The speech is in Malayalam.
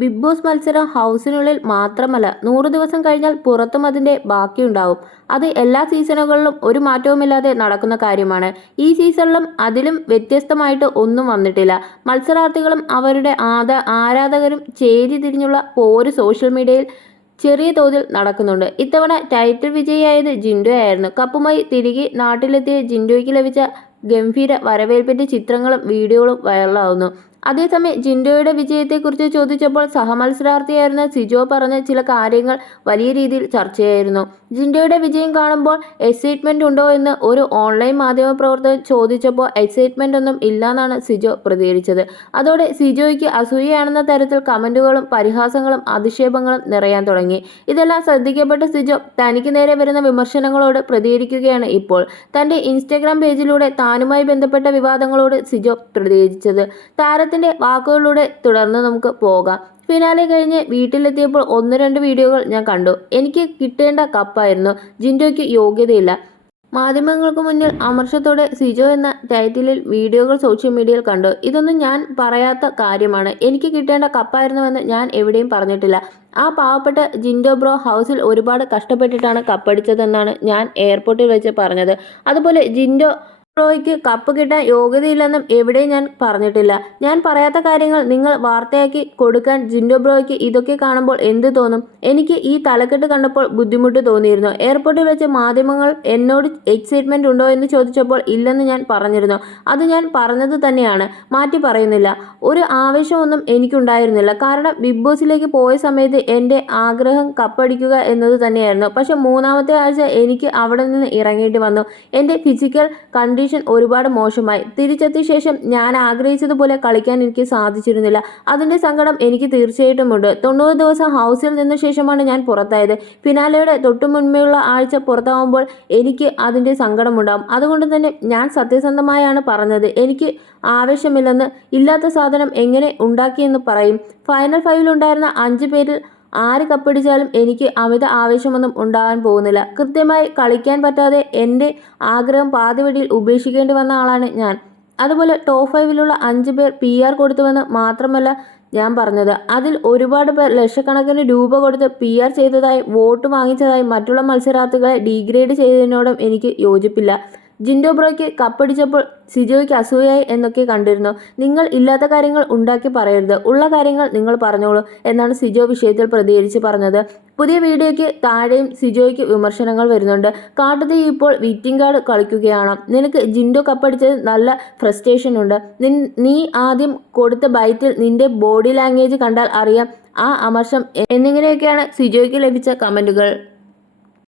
ബിഗ് ബോസ് മത്സരം ഹൗസിനുള്ളിൽ മാത്രമല്ല 100 ദിവസം കഴിഞ്ഞാൽ പുറത്തും അതിൻ്റെ ബാക്കിയുണ്ടാവും. അത് എല്ലാ സീസണുകളിലും ഒരു മാറ്റവുമില്ലാതെ നടക്കുന്ന കാര്യമാണ്. ഈ സീസണിലും അതിലും വ്യത്യസ്തമായിട്ട് ഒന്നും വന്നിട്ടില്ല. മത്സരാർത്ഥികളും അവരുടെ ആരാധകരും ചേരി തിരിഞ്ഞുള്ള പോര് സോഷ്യൽ മീഡിയയിൽ ചെറിയ തോതിൽ നടക്കുന്നുണ്ട്. ഇത്തവണ ടൈറ്റിൽ വിജയിയായത് ജിൻഡോയായിരുന്നു. കപ്പുമായി തിരികെ നാട്ടിലെത്തിയ ജിൻഡോയ്ക്ക് ലഭിച്ച ഗംഭീര വരവേൽപ്പിന്റെ ചിത്രങ്ങളും വീഡിയോകളും വൈറലാവുന്നു. അതേസമയം ജിൻഡോയുടെ വിജയത്തെക്കുറിച്ച് ചോദിച്ചപ്പോൾ സഹമത്സരാർത്ഥിയായിരുന്ന സിജോ പറഞ്ഞ ചില കാര്യങ്ങൾ വലിയ രീതിയിൽ ചർച്ചയായിരുന്നു. ജിൻഡോയുടെ വിജയം കാണുമ്പോൾ എക്സൈറ്റ്മെന്റ് ഉണ്ടോ എന്ന് ഒരു ഓൺലൈൻ മാധ്യമപ്രവർത്തകൻ ചോദിച്ചപ്പോൾ എക്സൈറ്റ്മെന്റ് ഒന്നും ഇല്ലെന്നാണ് സിജോ പ്രതികരിച്ചത്. അതോടെ സിജോയ്ക്ക് അസൂയയാണെന്ന തരത്തിൽ കമന്റുകളും പരിഹാസങ്ങളും അധിക്ഷേപങ്ങളും നിറയാൻ തുടങ്ങി. ഇതെല്ലാം ശ്രദ്ധിക്കപ്പെട്ട സിജോ തനിക്ക് നേരെ വരുന്ന വിമർശനങ്ങളോട് പ്രതികരിക്കുകയാണ് ഇപ്പോൾ. തന്റെ ഇൻസ്റ്റഗ്രാം പേജിലൂടെ താനുമായി ബന്ധപ്പെട്ട വിവാദങ്ങളോട് സിജോ പ്രതികരിച്ചത്. താരത്തിന്റെ വാക്കുകളിലൂടെ തുടർന്ന് നമുക്ക് പോകാം. ഫിനാലെ കഴിഞ്ഞ് വീട്ടിലെത്തിയപ്പോൾ 1-2 വീഡിയോകൾ ഞാൻ കണ്ടു. എനിക്ക് കിട്ടേണ്ട കപ്പായിരുന്നു. ജിൻഡോയ്ക്ക് യോഗ്യതയില്ല. മാധ്യമങ്ങൾക്ക് മുന്നിൽ അമർഷത്തോടെ സിജോ എന്ന ടൈറ്റിലിൽ വീഡിയോകൾ സോഷ്യൽ മീഡിയയിൽ കണ്ടു. ഇതൊന്നും ഞാൻ പറയാത്ത കാര്യമാണ്. എനിക്ക് കിട്ടേണ്ട കപ്പായിരുന്നുവെന്ന് ഞാൻ എവിടെയും പറഞ്ഞിട്ടില്ല. ആ പാവപ്പെട്ട ജിൻഡോ ബ്രോ ഹൗസിൽ ഒരുപാട് കഷ്ടപ്പെട്ടിട്ടാണ് കപ്പടിച്ചതെന്നാണ് ഞാൻ എയർപോർട്ടിൽ വെച്ച് പറഞ്ഞത്. അതുപോലെ ജിൻഡോ ബ്രോയ്ക്ക് കപ്പ് കിട്ടാൻ യോഗ്യതയില്ലെന്നും എവിടെയും ഞാൻ പറഞ്ഞിട്ടില്ല. ഞാൻ പറയാത്ത കാര്യങ്ങൾ നിങ്ങൾ വാർത്തയാക്കി കൊടുക്കാൻ ജിൻഡോ ബ്രോയ്ക്ക് ഇതൊക്കെ കാണുമ്പോൾ എന്ത് തോന്നും? എനിക്ക് ഈ തലക്കെട്ട് കണ്ടപ്പോൾ ബുദ്ധിമുട്ട് തോന്നിയിരുന്നു. എയർപോർട്ടിൽ വെച്ച് മാധ്യമങ്ങൾ എന്നോട് എക്സൈറ്റ്മെന്റ് ഉണ്ടോ എന്ന് ചോദിച്ചപ്പോൾ ഇല്ലെന്ന് ഞാൻ പറഞ്ഞിരുന്നു. അത് ഞാൻ പറഞ്ഞത് തന്നെയാണ്, മാറ്റി പറയുന്നില്ല. ഒരു ആവേശമൊന്നും എനിക്കുണ്ടായിരുന്നില്ല. കാരണം ബിഗ് ബോസിലേക്ക് പോയ സമയത്ത് എൻ്റെ ആഗ്രഹം കപ്പടിക്കുക എന്നത് തന്നെയായിരുന്നു. പക്ഷെ 3-ാമത്തെ ആഴ്ച എനിക്ക് അവിടെ നിന്ന് ഇറങ്ങേണ്ടി വന്നു. എൻ്റെ ഫിസിക്കൽ കണ്ടീഷൻ ഒരുപാട് മോശമായി. തിരിച്ചെത്തിയ ശേഷം ഞാൻ ആഗ്രഹിച്ചതുപോലെ കളിക്കാൻ എനിക്ക് സാധിച്ചിരുന്നില്ല. അതിൻ്റെ സങ്കടം എനിക്ക് തീർച്ചയായിട്ടും ഉണ്ട്. 90 ദിവസം ഹൗസിൽ നിന്ന ശേഷമാണ് ഞാൻ പുറത്തായത്. ഫിനാലയുടെ തൊട്ടു മുൻപേയുള്ള ആഴ്ച പുറത്താവുമ്പോൾ എനിക്ക് അതിൻ്റെ സങ്കടമുണ്ടാകും. അതുകൊണ്ട് തന്നെ ഞാൻ സത്യസന്ധമായാണ് പറഞ്ഞത്. എനിക്ക് ആവേശമില്ലെന്ന്. ഇല്ലാത്ത സാധനം എങ്ങനെ ഉണ്ടാക്കിയെന്ന് പറയും. ഫൈനൽ 5-ലുണ്ടായിരുന്ന 5 പേരിൽ ആര് കപ്പടിച്ചാലും എനിക്ക് അമിത ആവേശമൊന്നും ഉണ്ടാകാൻ പോകുന്നില്ല. കൃത്യമായി കളിക്കാൻ പറ്റാതെ എൻ്റെ ആഗ്രഹം പാതിവഴിയിൽ ഉപേക്ഷിക്കേണ്ടി വന്ന ആളാണ് ഞാൻ. അതുപോലെ ടോപ്പ് 5-ലുള്ള 5 പേർ PR കൊടുത്തുവെന്ന് മാത്രമല്ല ഞാൻ പറഞ്ഞത്. അതിൽ ഒരുപാട് പേർ ലക്ഷക്കണക്കിന് രൂപ കൊടുത്ത് PR ചെയ്തതായി വോട്ട് വാങ്ങിച്ചതായി മറ്റുള്ള മത്സരാർത്ഥികളെ ഡീഗ്രേഡ് ചെയ്തതിനോടും എനിക്ക് യോജിപ്പില്ല. ജിൻഡോ ബ്രോയ്ക്ക് കപ്പടിച്ചപ്പോൾ സിജോയ്ക്ക് അസൂയായി എന്നൊക്കെ കണ്ടിരുന്നു. നിങ്ങൾ ഇല്ലാത്ത കാര്യങ്ങൾ ഉണ്ടാക്കി പറയരുത്. ഉള്ള കാര്യങ്ങൾ നിങ്ങൾ പറഞ്ഞോളൂ എന്നാണ് സിജോ വിഷയത്തിൽ പ്രതികരിച്ച് പറഞ്ഞത്. പുതിയ വീഡിയോയ്ക്ക് താഴെയും സിജോയ്ക്ക് വിമർശനങ്ങൾ വരുന്നുണ്ട്. കാട്ടുതീ ഇപ്പോൾ വിറ്റിംഗ് കാർഡ് കളിക്കുകയാണ്. നിനക്ക് ജിൻഡോ കപ്പടിച്ചത് നല്ല ഫ്രസ്ട്രേഷൻ ഉണ്ട്. നീ ആദ്യം കൊടുത്ത ബൈറ്റിൽ നിന്റെ ബോഡി ലാംഗ്വേജ് കണ്ടാൽ അറിയാം ആ അമർഷം എന്നിങ്ങനെയൊക്കെയാണ് സിജോയ്ക്ക് ലഭിച്ച കമന്റുകൾ.